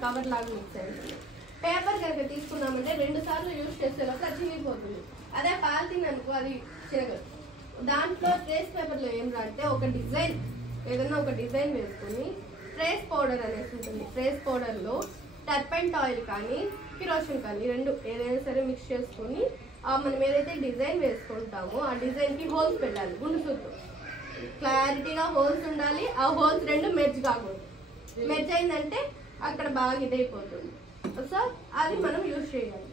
Cover లాగా mix అయ్యింది. Paper కనుక తీసుకున్నామంటే 2 సార్లు యూజ్ చేసేలోపు అది చినిగిపోతుంది. అదే పాలిథిన్ అనుకో అది చిరగదు. దాంట్లో ట్రేస్ పేపర్లో ఏం రాంటే ఒక డిజైన్ ఏదైనా ఒక డిజైన్ వేసుకుని ట్రేస్ పౌడర్ అనేసి ఉంటుంది. ట్రేస్ పౌడర్లో టర్పెంట్ ఆయిల్ కానీ కిరోసిన్ కానీ 2 ఏదైనా సరే మిక్స్ చేసుకుని మనం ఏదైతే డిజైన్ వేసుకుంటామో ఆ డిజైన్కి హోల్స్ పెట్టాలి. గుండు చుట్టూ క్లారిటీగా హోల్స్ ఉండాలి. ఆ హోల్స్ 2 మెర్జ్ కాకూడదు. మెర్జ్ అయిందంటే అక్కడ బాగా ఇదైపోతుంది. సో అది మనం యూజ్ చేయాలి.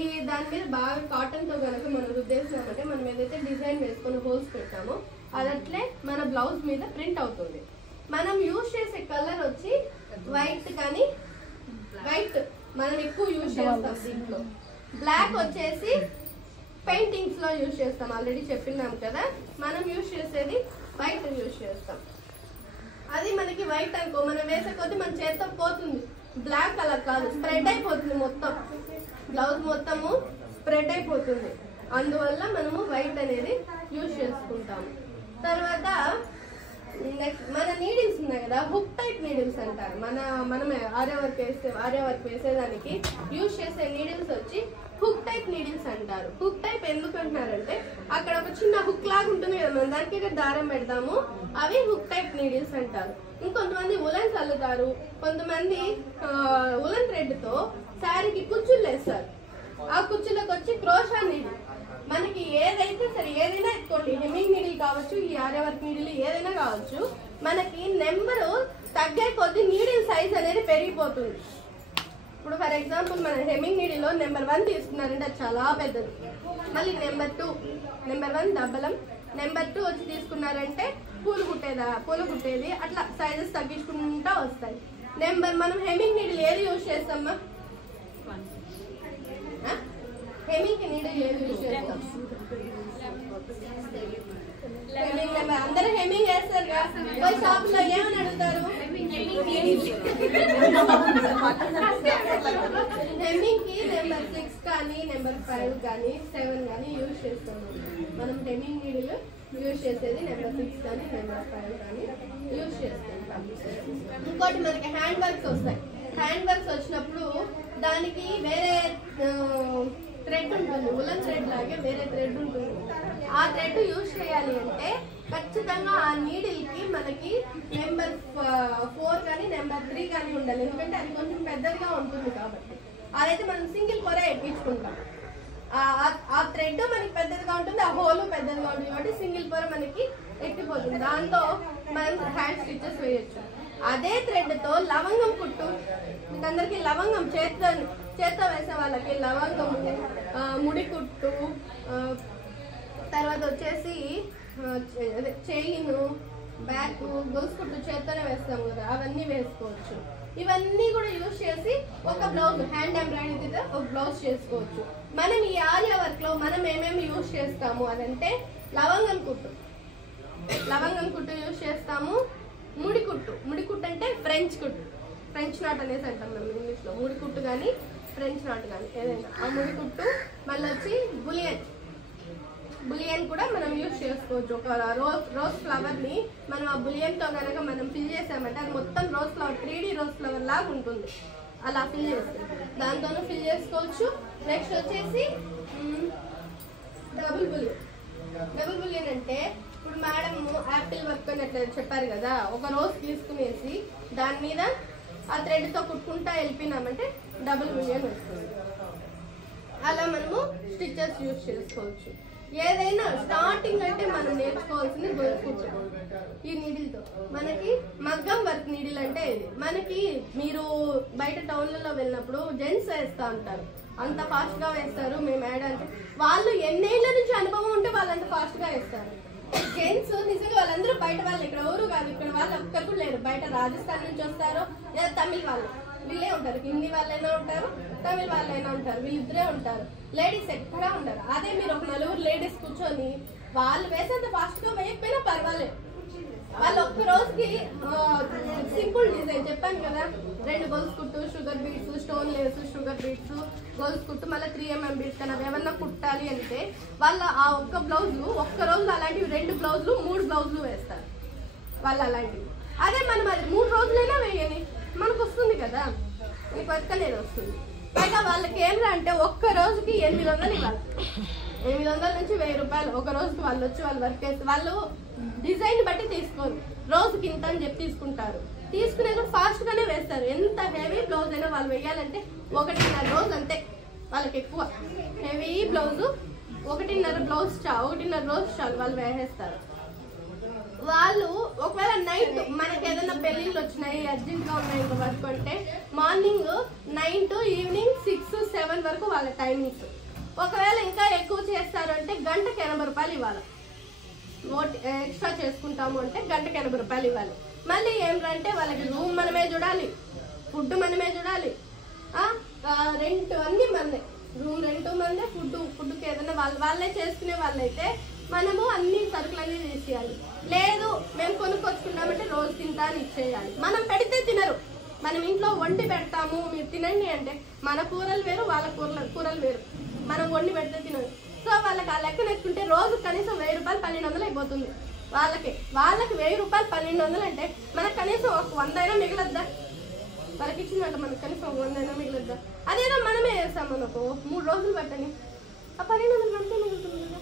ఈ దాని మీద బాగా కాటన్తో కనుక మనం రుద్దేసినామంటే మనం ఏదైతే డిజైన్ వేసుకొని హోల్స్ పెట్టామో అది అట్లే మన బ్లౌజ్ మీద ప్రింట్ అవుతుంది. మనం యూజ్ చేసే కలర్ వచ్చి వైట్ కానీ వైట్ మనం ఎక్కువ యూజ్ చేస్తాం. దీంట్లో బ్లాక్ వచ్చేసి పెయింటింగ్స్ లో యూజ్ చేస్తాం. ఆల్రెడీ చెప్పినాం కదా. మనం యూజ్ చేసేది వైట్ యూజ్ చేస్తాం. అది మనకి వైట్ అనుకో మనం వేసే కొద్ది మన చేతితో పోతుంది. బ్లాక్ కలర్ కాదు, స్ప్రెడ్ అయిపోతుంది. మొత్తం బ్లౌజ్ మొత్తము స్ప్రెడ్ అయిపోతుంది. అందువల్ల మనము వైట్ అనేది యూజ్ చేసుకుంటాము. తర్వాత నెక్స్ట్ మన నీడిల్స్ ఉన్నాయి కదా, హుక్ టైప్ నీడిల్స్ అంటారు. మనం ఆర్య వర్క్ వేసేదానికి యూజ్ చేసే నీడిల్స్ వచ్చి హుక్ టైప్ నీడిల్స్ అంటారు. హుక్ టైప్ ఎందుకు అంటున్నారంటే అక్కడ ఒక చిన్న హుక్ లాగా ఉంటుంది కదా, మనం దానికి దారం పెడతాము. అవి హుక్ టైప్ నీడిల్స్ అంటారు. ఇంకొంతమంది ఉలన్స్ అల్లుతారు. కొంతమంది ఉలన్ థ్రెడ్ తో శారీకి కుచ్చులు వేస్తారు. ఆ కుచ్చులకు వచ్చి క్రోషా నీడిల్. మనకి ఏదైతే సరే ఏదైనా ఎత్తుకోండి, హెమ్మింగ్ నీడిల్ కావచ్చు, ఈ ఆర్య వర్క్ నీడిల్ ఏదైనా కావచ్చు, మనకి నెంబరు తగ్గే కొద్ది నీడిల్ సైజ్ అనేది పెరిగిపోతుంది. ఇప్పుడు ఫర్ ఎగ్జాంపుల్ మన హెమ్మింగ్ నీడిలో నెంబర్ 1 తీసుకున్నారంటే అది చాలా పెద్దది. మళ్ళీ నెంబర్ 2, నెంబర్ 1 డబ్బలం, నెంబర్ 2 వచ్చి తీసుకున్నారంటే పూలు కుట్టేది అట్లా సైజెస్ తగ్గించుకుంటా వస్తాయి. మనం హెమ్మింగ్ నీడిల్ ఏది యూజ్ చేస్తామా? హెమ్మింగ్ నీడిల్ ఏది యూజ్ చేస్తాం? అందరూ హెమ్మింగ్ వేస్తారు కదా. పోయి షాప్ లో ఏమని అడుగుతారు? హెమ్మింగ్ కి నెంబర్ 6 కానీ నెంబర్ 5 కానీ 7 కానీ యూజ్ చేస్తాము. మనం హెమ్మింగ్ నీడిల్ యూజ్ చేసేది నెంబర్ 6 కానీ నెంబర్ 5 కానీ యూజ్ చేస్తుంటాం. ఇంకోటి మనకి హ్యాండ్ వర్క్స్ వస్తాయి. హ్యాండ్ వర్క్స్ వచ్చినప్పుడు దానికి వేరే థ్రెడ్ ఉంటుంది. ఉలన్ థ్రెడ్ లాగే వేరే థ్రెడ్ ఉంటుంది. ఆ థ్రెడ్ యూజ్ చేయాలి అంటే ఖచ్చితంగా ఆ నీడిల్ కి మనకి నెంబర్ 4 కానీ నెంబర్ 3 కానీ ఉండాలి. ఎందుకంటే అది కొంచెం పెద్దదిగా ఉంటుంది కాబట్టి. అదైతే మనం సింగిల్ పొర ఎక్కించుకుంటాం. ఆ థ్రెడ్ మనకి పెద్దదిగా ఉంటుంది, ఆ హోల్ పెద్దదిగా ఉంటుంది కాబట్టి సింగిల్ పొర మనకి ఎక్కిపోతుంది. దాంతో మనం హ్యాండ్ స్టిచెస్ వేయొచ్చు. అదే థ్రెడ్ తో లవంగం కుట్టు, మీకందరికి లవంగం చేత్తో వేసే వాళ్ళకి లవంగము, ముడి కుట్టు, తర్వాత వచ్చేసి చైన్, బ్యాక్, గొలుసు కుట్టు చేత్తోనే వేస్తాము కదా, అవన్నీ వేసుకోవచ్చు. ఇవన్నీ కూడా యూజ్ చేసి ఒక బ్లౌజ్ హ్యాండ్ ఎంబ్రాయిడరీతో ఒక బ్లౌజ్ చేసుకోవచ్చు. మనం ఈ ఆర్య వర్క్ లో మనం ఏమేమి యూజ్ చేస్తాము అదంటే లవంగం కుట్టు యూజ్ చేస్తాము. ముడి కుట్టు అంటే ఫ్రెంచ్ నాట్ అనేసి అంటాం మేము ఇంగ్లీష్ లో. ముడి కుట్టు కానీ ఫ్రెంచ్ నాట్ కానీ ఏదైనా ఆ ముడి కుట్టు. మళ్ళీ వచ్చి బులియన్ కూడా మనం యూజ్ చేసుకోవచ్చు. ఒక రోజ్ ఫ్లవర్ ని మనం ఆ బులియన్ తో కనుక మనం ఫిల్ చేసామంటే అది మొత్తం rose flower 3D rose flower లాగా ఉంటుంది. అలా ఫిల్ చేస్తాం, దాంతోనూ ఫిల్ చేసుకోవచ్చు. నెక్స్ట్ వచ్చేసి డబుల్ బులియన్ అంటే ఇప్పుడు మేడం యాపిల్ వర్క్ అని అట్లా చెప్పారు కదా, ఒక రోజ్ తీసుకునేసి దాని మీద ఆ థ్రెడ్ తో కుట్టుకుంటా వెళ్ళిపోయినామంటే డబుల్ బులియన్ వస్తుంది. అలా మనము స్టిచెస్ యూజ్ చేసుకోవచ్చు. ఏదైనా స్టార్టింగ్ అంటే మనం నేర్చుకోవాల్సింది గొలుసు కుట్టు. ఈ నీడిల్తో మనకి మగ్గం వర్క్ నీడిల్ అంటే ఇది. మనకి మీరు బయట టౌన్లలో వెళ్ళినప్పుడు జెంట్స్ వేస్తూ ఉంటారు, అంత ఫాస్ట్ గా వేస్తారు. మేము యాడ్ అంటే వాళ్ళు ఎన్నేళ్ల నుంచి అనుభవం ఉంటే వాళ్ళు అంత ఫాస్ట్ గా వేస్తారు. జెంట్స్ నిజంగా వాళ్ళందరూ బయట వాళ్ళు, ఇక్కడ ఎవరు కాదు, ఇక్కడ వాళ్ళు ఒక్కరు కూడా లేరు. బయట రాజస్థాన్ నుంచి వస్తారో లేదా తమిళ వాళ్ళు, వీళ్ళే ఉంటారు. హిందీ వాళ్ళైనా ఉంటారు, తమిళ వాళ్ళైనా ఉంటారు, వీళ్ళిద్దరే ఉంటారు. లేడీస్ ఎక్కడా ఉంటారు. అదే మీరు ఒక 4 లేడీస్ కూర్చొని వాళ్ళు వేసేంత ఫాస్ట్ గా వేయకపోయినా పర్వాలేదు. వాళ్ళు ఒక్క రోజుకి సింపుల్ డిజైన్ చెప్పాను కదా, 2 గొలుసు కుట్టు, sugar beads, stone Lay's, sugar beads, గొలుసు కుట్టు, మళ్ళీ 3mm బీట్స్ కానీ అవి ఏమన్నా కుట్టాలి అంటే వాళ్ళు ఆ ఒక్క బ్లౌజులు ఒక్క రోజులు అలాంటివి 2 బ్లౌజులు 3 బ్లౌజులు వేస్తారు వాళ్ళు అలాంటివి. అదే మనం అది 3 రోజులైనా వేయని మనకు వస్తుంది కదా. ఆటోమేటిక్ వర్క్ అనేది వస్తుంది. పైగా వాళ్ళకి ఏమిరా అంటే ఒక్క రోజుకి 800 ఇవ్వాలి. 800 నుంచి 1000 రూపాయలు ఒక రోజుకి వాళ్ళు వచ్చి వాళ్ళు వర్క్ చేసి వాళ్ళు డిజైన్ బట్టి తీసుకోరు, రోజుకి ఇంత అని చెప్పి తీసుకుంటారు. తీసుకునే కూడా ఫాస్ట్ గానే వేస్తారు. ఎంత హెవీ బ్లౌజ్ అయినా వాళ్ళు వేయాలంటే 1.5 రోజు అంతే. వాళ్ళకి ఎక్కువ హెవీ బ్లౌజ్ 1.5 రోజు చాలు వాళ్ళు వేసేస్తారు. వాళ్ళు ఒకవేళ నైట్ మనకి ఏదైనా పెళ్లిళ్ళు వచ్చినాయి అర్జెంట్ గా ఉన్నాయి ఇంకా వర్క్ అంటే మార్నింగ్ 9 to ఈవినింగ్ 6, 7 వరకు వాళ్ళ టైమింగ్స్. ఒకవేళ ఇంకా ఎక్కువ చేస్తారు అంటే గంటకి 80 రూపాయలు ఇవ్వాలి. ఎక్స్ట్రా చేసుకుంటాము అంటే గంటకి 80 రూపాయలు ఇవ్వాలి. మళ్ళీ ఏమిటంటే వాళ్ళకి రూమ్ మనమే చూడాలి, ఫుడ్ మనమే చూడాలి, రెంట్ అన్ని మనదే, రూమ్ రెంట్ మనదే, ఫుడ్కి ఏదైనా వాళ్ళే చేసుకునే వాళ్ళైతే మనము అన్ని సరుకులన్నీ తీసేయాలి. లేదు మేము కొనుక్కొచ్చుకున్నామంటే రోజు తింటా అని ఇచ్చేయాలి. మనం పెడితే తినరు. మనం ఇంట్లో వండి పెడతాము మీరు తినండి అంటే మన కూరలు వేరు వాళ్ళ కూరలు వేరు, మనం వండి పెడితే తినరు. సో వాళ్ళకి ఆ లెక్క నెక్కుంటే రోజు కనీసం 1000 రూపాయలు 1200 అయిపోతుంది. వాళ్ళకి 1000 రూపాయలు 1200 అంటే మనకు కనీసం ఒక 100 అయినా మిగలద్దా? వాళ్ళకి ఇచ్చిందంట మనకు కనీసం 100 అయినా మిగలద్దా? అదేదో మనమే వేస్తాం మనకు 3 రోజులు పట్టని ఆ 1200 అంతే మిగులుతుంది కదా.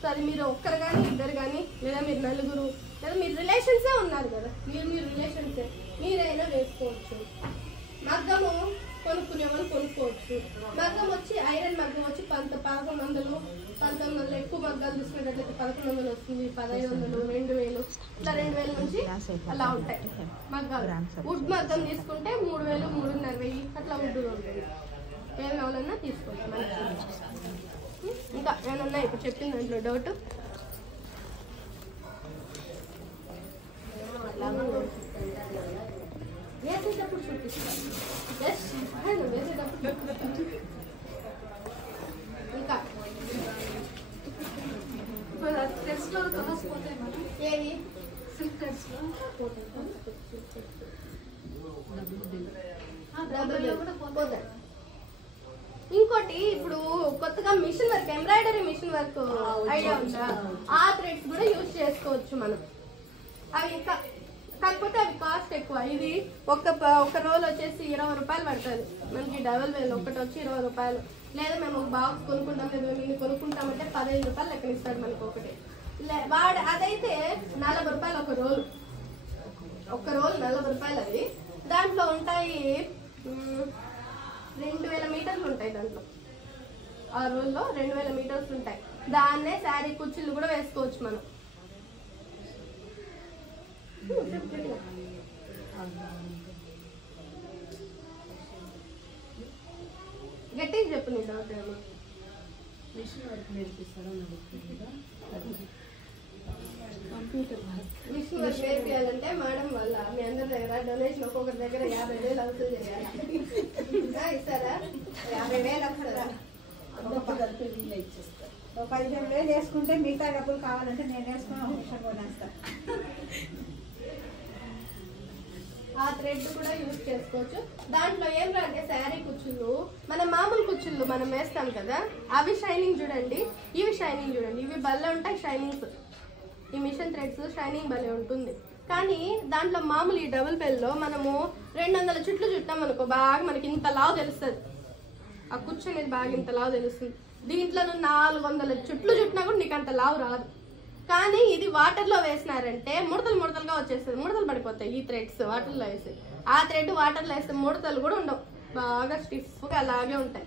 సో అది మీరు ఒక్కరు కానీ ఇద్దరు కానీ లేదా మీరు నలుగురు లేదా మీరు రిలేషన్సే ఉన్నారు కదా, మీరు రిలేషన్సే మీరైనా వేసుకోవచ్చు. మగ్గము కొనుక్కునే వాళ్ళు కొనుక్కోవచ్చు. మగ్గం వచ్చి ఐరన్ మగ్గం వచ్చి 1100 ఎక్కువ మగ్గాలు తీసుకునేటట్లయితే 1100 వస్తుంది, 1500, 2000 ఇట్లా 2000 నుంచి అలా ఉంటాయి మగ్గాలు. వుడ్ మగ్గం తీసుకుంటే 3000, 3500 అట్లా వుడ్ ఉంటుంది. ఏం కావాలన్నా తీసుకోవచ్చు మంచి. ఇంకా ఏమన్నా ఇప్పుడు చెప్పిన దాంట్లో డౌట్? వేసేటప్పుడు చూపిస్తాను. ఇంకా ఏది ఇంకోటి ఇప్పుడు కొత్తగా machine work, embroidery machine work idea ఉందా? ఆ థ్రెడ్స్ కూడా యూజ్ చేసుకోవచ్చు మనం. అవి ఇంకా కాకపోతే అవి కాస్ట్ ఎక్కువ. ఇది ఒక రోల్ వచ్చేసి 20 రూపాయలు పడుతుంది మనకి. డబల్ వేలు ఒకటి వచ్చి 20 రూపాయలు. లేదా మేము ఒక బాక్స్ కొనుక్కుంటాం, లేదా మేము ఇన్ని కొనుక్కుంటామంటే 15 రూపాయలు లెక్కన ఇస్తాడు మనకి ఒకటి. వాడు అదైతే 40 రూపాయలు ఒక రోల్. 40 రూపాయలు. అది దాంట్లో ఉంటాయి 2000 మీటర్లు ఉంటాయి దాంట్లో. ఆ రోల్లో 2000 మీటర్స్ ఉంటాయి. దాన్నే శారీ కుర్చీలు కూడా వేసుకోవచ్చు మనం. గట్టిగా చెప్పు నీ డౌట్ ఏమో. మిషన్ వర్క్ నేర్పియాలంటే మేడం వల్ల మీ అందరి దగ్గర డొనేషన్ ఒక్కొక్కరి దగ్గర 50,000 వసూలు చేయాలి. ఇస్తారా? 50,000 వస్తారా? 15,000 వేసుకుంటే మిగతా డబ్బులు కావాలంటే నేను వేసుకుని మిషన్ కొనేస్తాను. ఆ థ్రెడ్ కూడా యూజ్ చేసుకోవచ్చు. దాంట్లో ఏంటంటే శారీ కుచ్చులు, మన మామూలు కుచ్చులు మనం వేస్తాం కదా, అవి షైనింగ్ చూడండి, ఇవి షైనింగ్ చూడండి. ఇవి భలే ఉంటాయి షైనింగ్స్. ఈ మిషన్ థ్రెడ్స్ షైనింగ్ భలే ఉంటుంది. కానీ దాంట్లో మామూలు ఈ డబుల్ బెల్లో మనము 200 చుట్లు చుట్టాం అనుకో, బాగా మనకి ఇంత లావు తెలుస్తుంది. ఆ కుచ్చు అనేది బాగా ఇంత లావు తెలుస్తుంది. దీంట్లో 400 చుట్లు చుట్టినా కూడా నీకు అంత లావు రాదు. కానీ ఇది వాటర్లో వేసినారంటే ముడతలుగా వచ్చేస్తుంది, ముడతలు పడిపోతాయి. ఈ థ్రెడ్స్ వాటర్లో వేసి, ఆ థ్రెడ్ వాటర్లో వేస్తే ముడతలు కూడా ఉండవు, బాగా స్టిఫ్గా అలాగే ఉంటాయి.